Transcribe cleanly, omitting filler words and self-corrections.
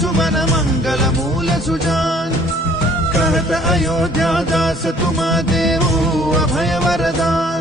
सुमन मंगल मूल सुजान कहत अयोध्या दास तुम देहु अभय वरदान।